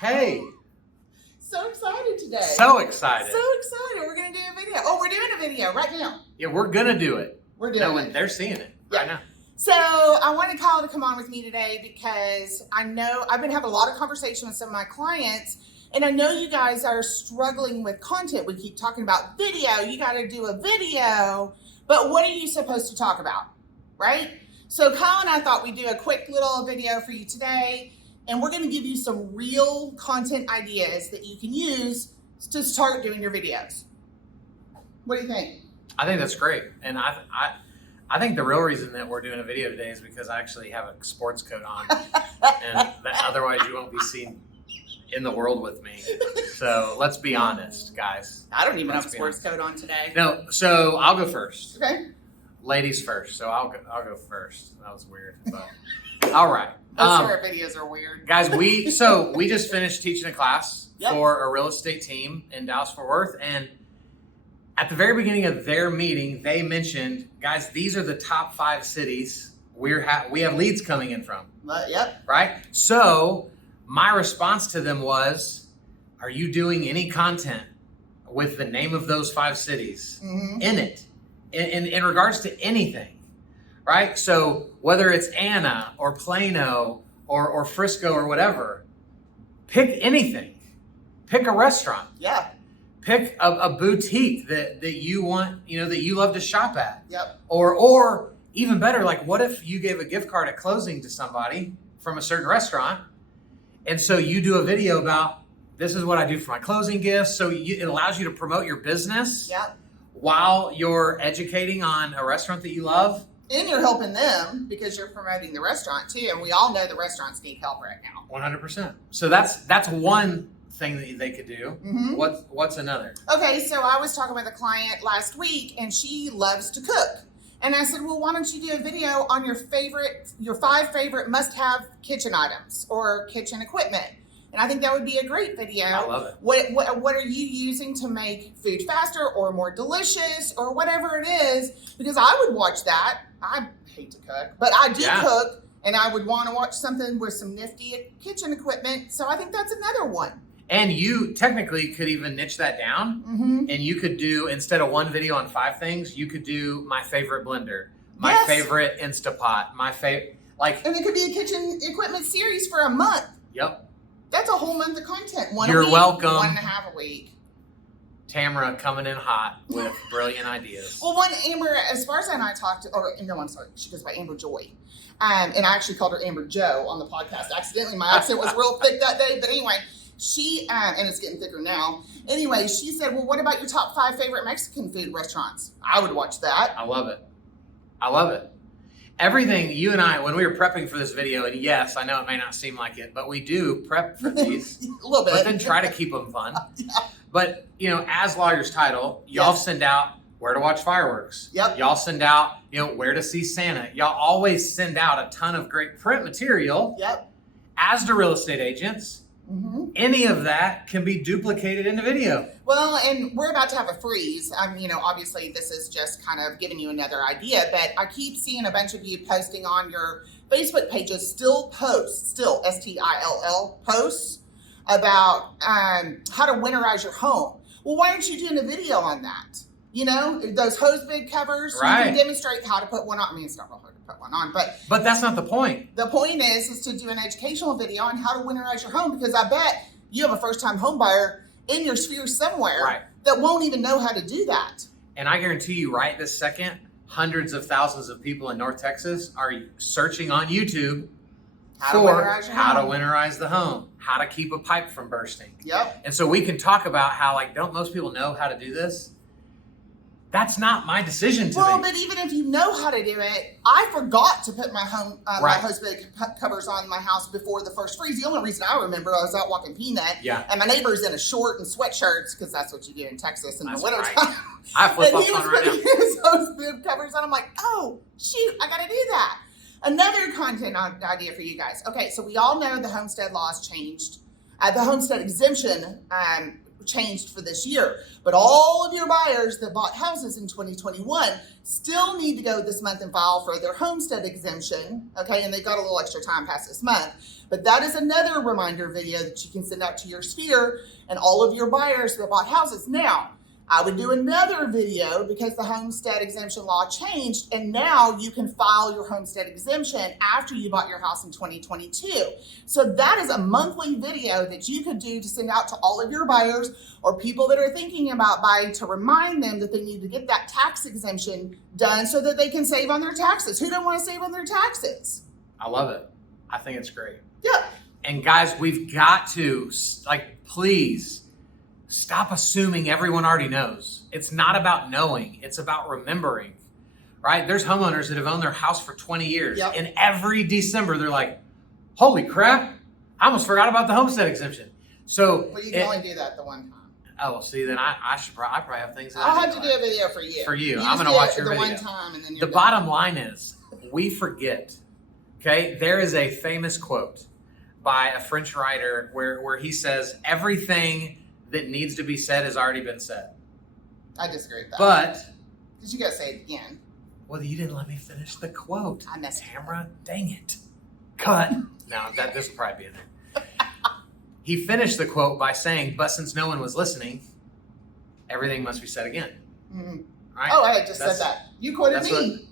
Hey. So excited today. So excited. So excited. We're going to do a video. Oh, we're doing a video right now. Yeah, we're going to do it. We're doing it. They're seeing it right now. So I wanted Kyle to come on with me today because I know I've been having a lot of conversation with some of my clients, and I know you guys are struggling with content. We keep talking about video. You got to do a video, but what are you supposed to talk about, right? So Kyle and I thought we'd do a quick little video for you today, and we're going to give you some real content ideas that you can use to start doing your videos. What do you think? I think that's great. And I think the real reason that we're doing a video today is because I actually have a sports coat on, and that otherwise you won't be seen in the world with me. So let's be honest, guys. I don't even have a sports coat on today. No, so I'll go first. Okay. Ladies first. So I'll go first. That was weird, but all right. Most of our videos are weird. Guys, we just finished teaching a class for a real estate team in Dallas-Fort Worth, and at the very beginning of their meeting, they mentioned, guys, these are the top 5 cities we have leads coming in from. Yep. Right? So my response to them was, are you doing any content with the name of those 5 cities in it, in regards to anything? Right? So whether it's Anna or Plano or Frisco or whatever, pick anything. Pick a restaurant. Yeah. Pick a boutique that you want, that you love to shop at. Yep. Or even better, like what if you gave a gift card at closing to somebody from a certain restaurant, and so you do a video about, this is what I do for my closing gifts. So it allows you to promote your business while you're educating on a restaurant that you love. And you're helping them because you're promoting the restaurant too. And we all know the restaurants need help right now. 100%. So that's one thing that they could do. What's another? Okay, so I was talking with a client last week, and she loves to cook. And I said, well, why don't you do a video on your 5 favorite must-have kitchen items or kitchen equipment? And I think that would be a great video. I love it. What are you using to make food faster or more delicious or whatever it is? Because I would watch that. I hate to cook, but I do cook, and I would want to watch something with some nifty kitchen equipment. So I think that's another one. And you technically could even niche that down, and you could do, instead of one video on 5 things, you could do my favorite blender, my favorite Instapot, my favorite, And it could be a kitchen equipment series for a month. Yep. That's a whole month of content. You're welcome. 1.5 a week. Tamara coming in hot with brilliant ideas. Well, Amber, as far as I talked to, no, I'm sorry, she goes by Amber Joy. And I actually called her Amber Joe on the podcast accidentally. My accent was real thick that day, but anyway. She, and it's getting thicker now. Anyway, she said, well, what about your top 5 favorite Mexican food restaurants? I would watch that. I love it. I love it. Everything, you and I, when we were prepping for this video, and yes, I know it may not seem like it, but we do prep for these. A little bit. But then try to keep them fun. But, as Lawyer's Title, y'all send out where to watch fireworks. Yep. Y'all send out, where to see Santa. Y'all always send out a ton of great print material. Yep. As do real estate agents. Any of that can be duplicated into video. Well, and we're about to have a freeze. Obviously this is just kind of giving you another idea, but I keep seeing a bunch of you posting on your Facebook pages, still STILL posts about how to winterize your home. Well, why aren't you doing a video on that? Those hose bid covers, you can demonstrate how to put one on. I mean, it's not real hard to put one on, but that's not the point. The point is to do an educational video on how to winterize your home, because I bet you have a first-time home buyer in your sphere somewhere that won't even know how to do that. And I guarantee you right this second, hundreds of thousands of people in North Texas are searching on YouTube how to winterize the home, how to keep a pipe from bursting. Yep. And so we can talk about how, don't most people know how to do this? That's not my decision to make. Well, but even if you know how to do it, I forgot to put my my hose bid covers on my house before the first freeze. The only reason I remember, I was out walking Peanut, and my neighbor's in a short and sweatshirts, because that's what you do in Texas in the winter time. I flip up on right now. And he was putting his hose bid covers on. I'm like, oh, shoot, I got to do that. Another content idea for you guys. Okay, so we all know the homestead laws changed. The homestead exemption changed for this year. But all of your buyers that bought houses in 2021 still need to go this month and file for their homestead exemption. Okay, and they've got a little extra time past this month. But that is another reminder video that you can send out to your sphere and all of your buyers that bought houses. Now, I would do another video because the homestead exemption law changed, and now you can file your homestead exemption after you bought your house in 2022. So that is a monthly video that you could do to send out to all of your buyers or people that are thinking about buying, to remind them that they need to get that tax exemption done so that they can save on their taxes. Who don't want to save on their taxes? I love it. I think it's great. Yeah. And guys, we've got to, please stop assuming everyone already knows. It's not about knowing. It's about remembering, right? There's homeowners that have owned their house for 20 years. Yep. And every December, they're like, holy crap, I almost forgot about the homestead exemption. So, Well, you can only do that the one time. Oh, well, see, then I probably have things that I'll have to do a video for you. For you. You I'm just going to do watch it your the video. one time and then you're The done. bottom line is, we forget, okay? There is a famous quote by a French writer where he says, everything that needs to be said has already been said. I disagree with that. But, because you got to say it again. well, you didn't let me finish the quote. I messed it up. Tamara, dang it. Cut. No, this will probably be in there. He finished the quote by saying, but since no one was listening, everything must be said again. Mm-hmm. Right? Oh, I just said that. You quoted me.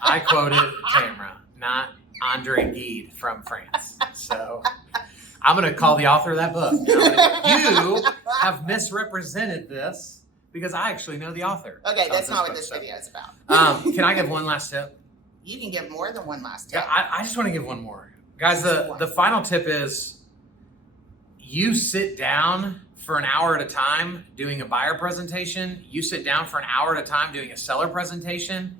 I quoted Tamara, not Andre Gide from France. So I'm going to call the author of that book. You have misrepresented this because I actually know the author. Okay, that's not what book, this so. video is about. Can I give one last tip? You can give more than one last Yeah, tip. I just want to give one more. Guys, the final tip is you sit down for an hour at a time doing a buyer presentation. You sit down for an hour at a time doing a seller presentation,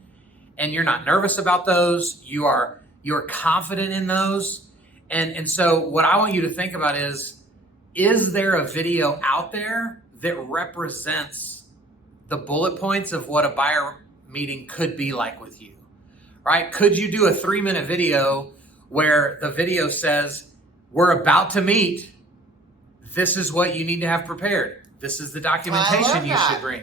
and you're not nervous about those. You're confident in those. And so what I want you to think about is there a video out there that represents the bullet points of what a buyer meeting could be like with you, right? Could you do a 3-minute video where the video says, we're about to meet. This is what you need to have prepared. This is the documentation you should bring.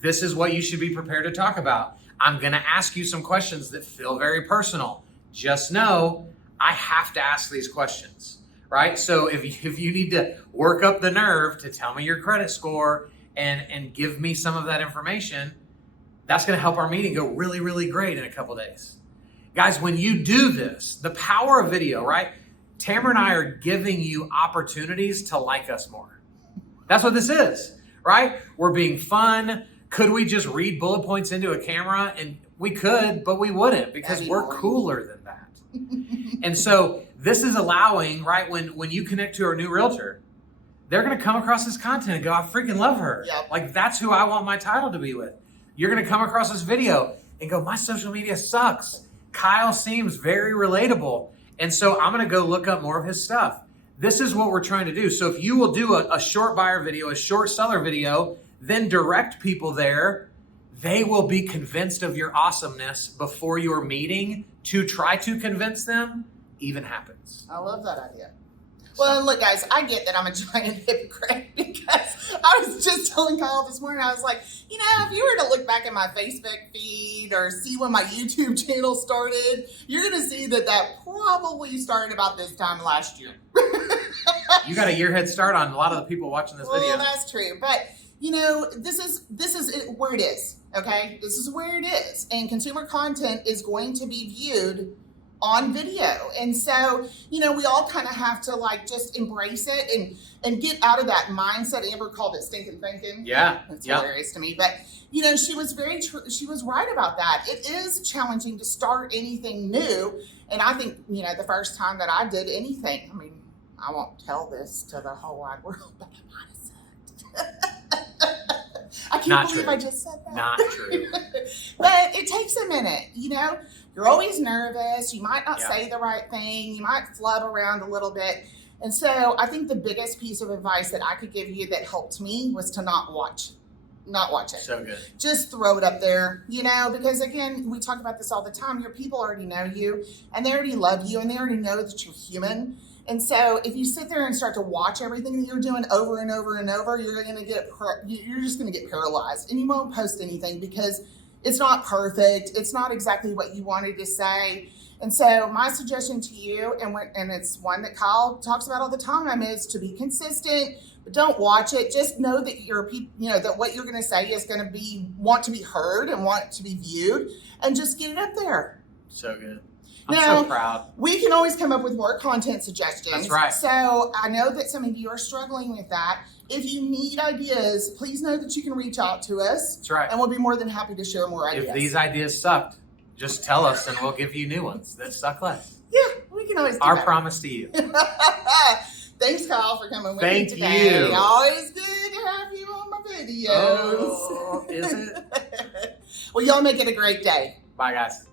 This is what you should be prepared to talk about. I'm going to ask you some questions that feel very personal. Just know I have to ask these questions, right? So if you need to work up the nerve to tell me your credit score and give me some of that information, that's going to help our meeting go really, really great in a couple days. Guys, when you do this, the power of video, right? Tamara and I are giving you opportunities to like us more. That's what this is, right? We're being fun. Could we just read bullet points into a camera? And we could, but we wouldn't because we're cooler than that. And so this is allowing, right, when you connect to a new realtor, they're going to come across this content and go, I freaking love her. Yep. Like, that's who I want my title to be with. You're going to come across this video and go, my social media sucks. Kyle seems very relatable. And so I'm going to go look up more of his stuff. This is what we're trying to do. So if you will do a short buyer video, a short seller video, then direct people there, they will be convinced of your awesomeness before your meeting to try to convince them even happens. I love that idea. Well, look, guys, I get that I'm a giant hypocrite because I was just telling Kyle this morning, I was like, you know, if you were to look back at my Facebook feed or see when my YouTube channel started, you're going to see that probably started about this time last year. You got a year head start on a lot of the people watching this video. Well, that's true. But, you know, this is where it is, okay? This is where it is. And consumer content is going to be viewed on video. And so, you know, we all kind of have to like just embrace it and get out of that mindset. Amber called it stinking thinking. Yeah. It's hilarious to me. But, you know, she was she was right about that. It is challenging to start anything new. And I think, you know, the first time that I did anything, I mean, I won't tell this to the whole wide world, but I might have said. I can't believe I just said that. Not true. But it takes a minute, you know. You're always nervous. You might not say the right thing. You might flub around a little bit. And so I think the biggest piece of advice that I could give you that helped me was to not watch it. So good. Just throw it up there, you know, because again, we talk about this all the time. Your people already know you and they already love you and they already know that you're human. And so if you sit there and start to watch everything that you're doing over and over and over, you're just going to get paralyzed, and you won't post anything because it's not perfect. It's not exactly what you wanted to say. And so my suggestion to you, and it's one that Kyle talks about all the time, is to be consistent, but don't watch it. Just know that that what you're going to say is going to want to be heard and want to be viewed, and just get it up there. So good. I'm so proud. We can always come up with more content suggestions. That's right. So I know that some of you are struggling with that. If you need ideas, please know that you can reach out to us. That's right. And we'll be more than happy to share more ideas. If these ideas sucked, just tell us and we'll give you new ones that suck less. Yeah, we can always do Our that. promise to you. Thanks, Kyle, for coming with me Thank today. you. Always good to have you on my videos. Oh, is it? Well, y'all make it a great day. Bye, guys.